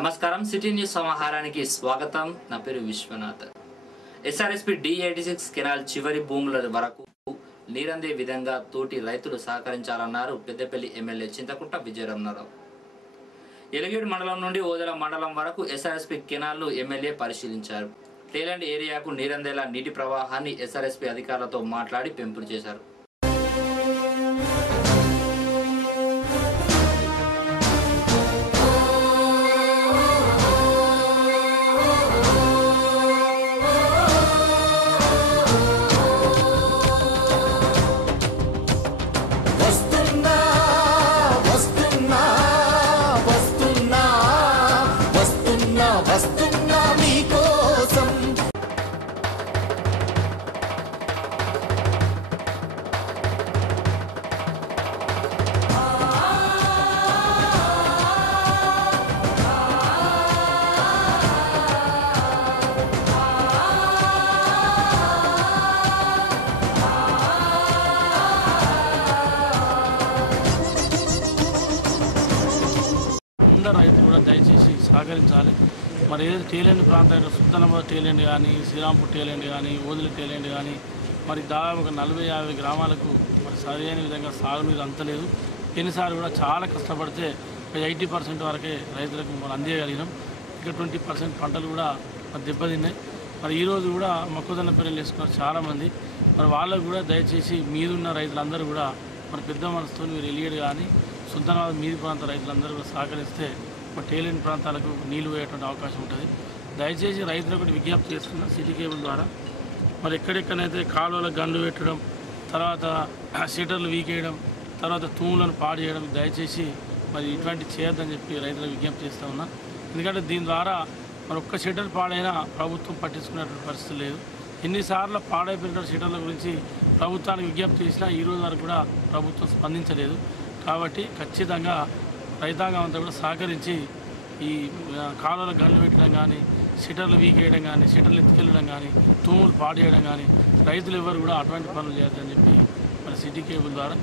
నమస్కారం city news సమాహారానికి స్వాగతం. నా పేరు విశ్వనాథ్. ఎస్ఆర్ఎస్పీ D86 కెనాల్ చివరి భూముల వరకు నీరందే విధంగా తోటి రైతులు సహకరించాలన్నారు పెద్దపల్లి ఎమ్మెల్యే చింతకుంట విజయరమణారావు. ఎలిగేడు మండలం నుండి ఓదెల మండలం వరకు ఎస్ఆర్ఎస్పీ కెనాల్ను ఎమ్మెల్యే పరిశీలించారు. టేలాండ్ ఏరియాకు నీరందేలా నీటి ప్రవాహాన్ని ఎస్ఆర్ఎస్పీ అధికారులతో మాట్లాడి పెంపుడు చేశారు. రైతులు కూడా దయచేసి సహకరించాలి. మరి ఏదో టేలెండ్ ప్రాంతాల్లో సుల్తానాబాద్ టేలెండ్ కానీ, శ్రీరాంపూర్ టేలెండ్ కానీ, ఓదెల టేలెండ్ కానీ మరి దాదాపు 40-50 గ్రామాలకు మరి సరైన విధంగా సాగునీరు అంతలేదు. ఎన్నిసార్లు కూడా చాలా కష్టపడితే 80% వరకే రైతులకు మనం అందేయగలిగినాం. ఇంకా 20% పంటలు కూడా మరి దెబ్బతిన్నాయి. మరి ఈరోజు కూడా మొక్కజొన్న పిల్లలు వేసుకున్నారు చాలామంది. మరి వాళ్ళకు కూడా దయచేసి మీదున్న రైతులందరూ కూడా మరి పెద్ద మనసుతో మీరు ఎలిగేడు కానీ సుల్తానాబాద్ మీది ప్రాంత రైతులందరూ కూడా సహకరిస్తే మరి టేలెండ్ ప్రాంతాలకు నీళ్లు పోయేటువంటి అవకాశం ఉంటుంది. దయచేసి రైతులకు విజ్ఞప్తి చేస్తున్న సిటీ కేబుల్ ద్వారా మరి ఎక్కడెక్కడైతే కాలువలకు గండ్లు పెట్టడం, తర్వాత షీటర్లు వీకేయడం, తర్వాత తూములను పాడు చేయడం దయచేసి మరి ఇటువంటి చేయొద్దని చెప్పి రైతులకు విజ్ఞప్తి చేస్తూ ఉన్నా. ఎందుకంటే దీని ద్వారా మరి ఒక్క షీటర్ పాడైనా ప్రభుత్వం పట్టించుకునేటువంటి పరిస్థితి లేదు. ఎన్నిసార్లు పాడైపోయిన షీటర్ల గురించి ప్రభుత్వానికి విజ్ఞప్తి చేసినా ఈరోజు వరకు కూడా ప్రభుత్వం స్పందించలేదు. కాబట్టి ఖచ్చితంగా రైతాంగం అంతా కూడా సహకరించి ఈ కాలువలకు గన్లు పెట్టడం కానీ, షీటర్లు వీకేయడం కానీ, షీటర్లు ఎత్తుకెళ్ళడం కానీ, తూములు పాడు చేయడం కానీ రైతులు ఎవరు కూడా అటువంటి పనులు చేయొద్దని చెప్పి మన సిటీ కేబుల్ ద్వారా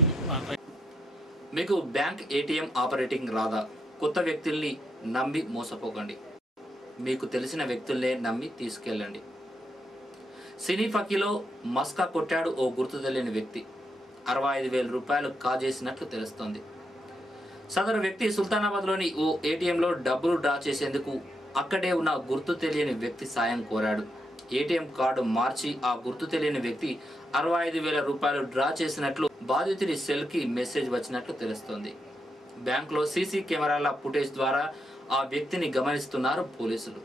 మీకు బ్యాంక్ ATM ఆపరేటింగ్ రాదా? కొత్త వ్యక్తుల్ని నమ్మి మోసపోకండి. మీకు తెలిసిన వ్యక్తుల్నే నమ్మి తీసుకెళ్ళండి. సినీ ఫకీలో మస్కా కొట్టాడు ఓ గుర్తు తెలియని వ్యక్తి. 65,000 రూపాయలు కాజేసినట్లు తెలుస్తోంది. సదరు వ్యక్తి సుల్తానాబాద్లోని ఓ ATMలో డబ్బులు డ్రా చేసేందుకు అక్కడే ఉన్న గుర్తు తెలియని వ్యక్తి సాయం కోరాడు. ATM కార్డు మార్చి ఆ గుర్తు తెలియని వ్యక్తి 65,000 రూపాయలు డ్రా చేసినట్లు బాధితుడి సెల్కి మెసేజ్ వచ్చినట్లు తెలుస్తోంది. బ్యాంకులో CC కెమెరాల ఫుటేజ్ ద్వారా ఆ వ్యక్తిని గమనిస్తున్నారు పోలీసులు.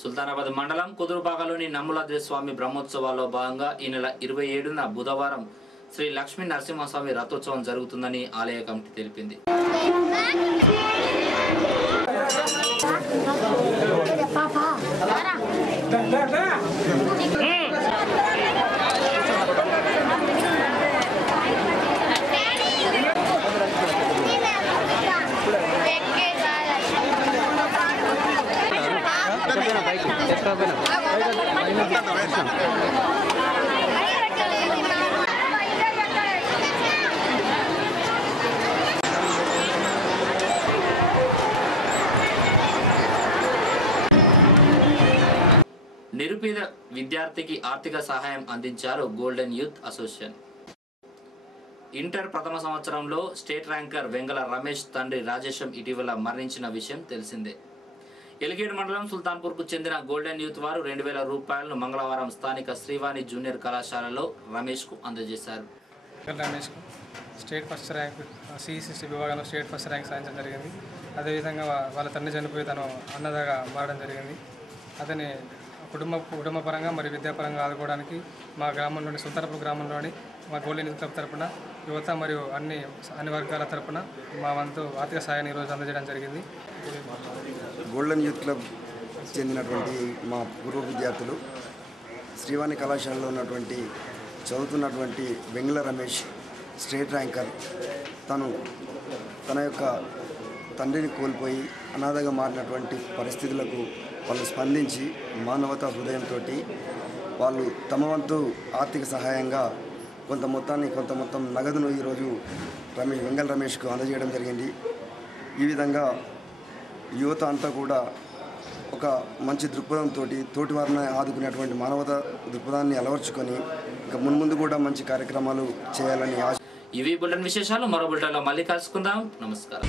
సుల్తానాబాద్ మండలం కుదురుపాకలోని నమ్ములాద్రి స్వామి బ్రహ్మోత్సవాల్లో భాగంగా ఈ నెల 27న బుధవారం శ్రీ లక్ష్మీ నరసింహస్వామి రథోత్సవం జరుగుతుందని ఆలయ కమిటీ తెలిపింది. నిరుపేద విద్యార్థికి ఆర్థిక సహాయం అందించారు గోల్డెన్ యూత్ అసోసియేషన్. ఇంటర్ ప్రథమ సంవత్సరంలో స్టేట్ ర్యాంకర్ వెంగళ రమేష్ తండ్రి రాజేశం ఇటీవల మరణించిన విషయం తెలిసిందే. ఎలిగేడు మండలం సుల్తాన్పూర్కు చెందిన గోల్డెన్ యూత్ వారు 2,000 రూపాయలను మంగళవారం స్థానిక శ్రీవాణి జూనియర్ కళాశాలలో రమేష్కు అందజేశారు. రమేష్కు స్టేట్ ఫస్ట్ ర్యాంక్ CECC విభాగంలో స్టేట్ ఫస్ట్ ర్యాంక్ సాధించడం జరిగింది. అదేవిధంగా వాళ్ళ తండ్రి చనిపోయి తను అన్నదాగా మారడం జరిగింది. అతని కుటుంబ పరంగా మరియు విద్యాపరంగా ఆదుకోవడానికి మా గ్రామంలోని సుల్తానపూర్ గ్రామంలోని మా గోల్డెన్ యూత్ క్లబ్ తరపున యువత మరియు అన్ని వర్గాల తరపున మా వంతు ఆర్థిక సహాయాన్ని ఈరోజు అందజేయడం జరిగింది. గోల్డెన్ యూత్ క్లబ్ చెందినటువంటి మా పూర్వ విద్యార్థులు శ్రీవాణి కళాశాలలో ఉన్నటువంటి చదువుతున్నటువంటి వెంగళ రమేష్ స్టేట్ ర్యాంకర్ తన యొక్క తండ్రిని కోల్పోయి అనాథగా మారినటువంటి పరిస్థితులకు వాళ్ళు స్పందించి మానవతా హృదయంతో వాళ్ళు తమ వంతు ఆర్థిక సహాయంగా కొంత మొత్తం నగదును ఈరోజు వెంగళ రమేష్కు అందజేయడం జరిగింది. ఈ విధంగా యువత అంతా కూడా ఒక మంచి దృక్పథంతో తోటివారిని ఆదుకునేటువంటి మానవతా దృక్పథాన్ని అలవర్చుకొని ఇంకా మున్ముందు కూడా మంచి కార్యక్రమాలు చేయాలని ఆశ. ఇవి బులెటిన్ విశేషాలు. మరో బులెటిన్లో మళ్ళీ కలుసుకుందాం. నమస్కారం.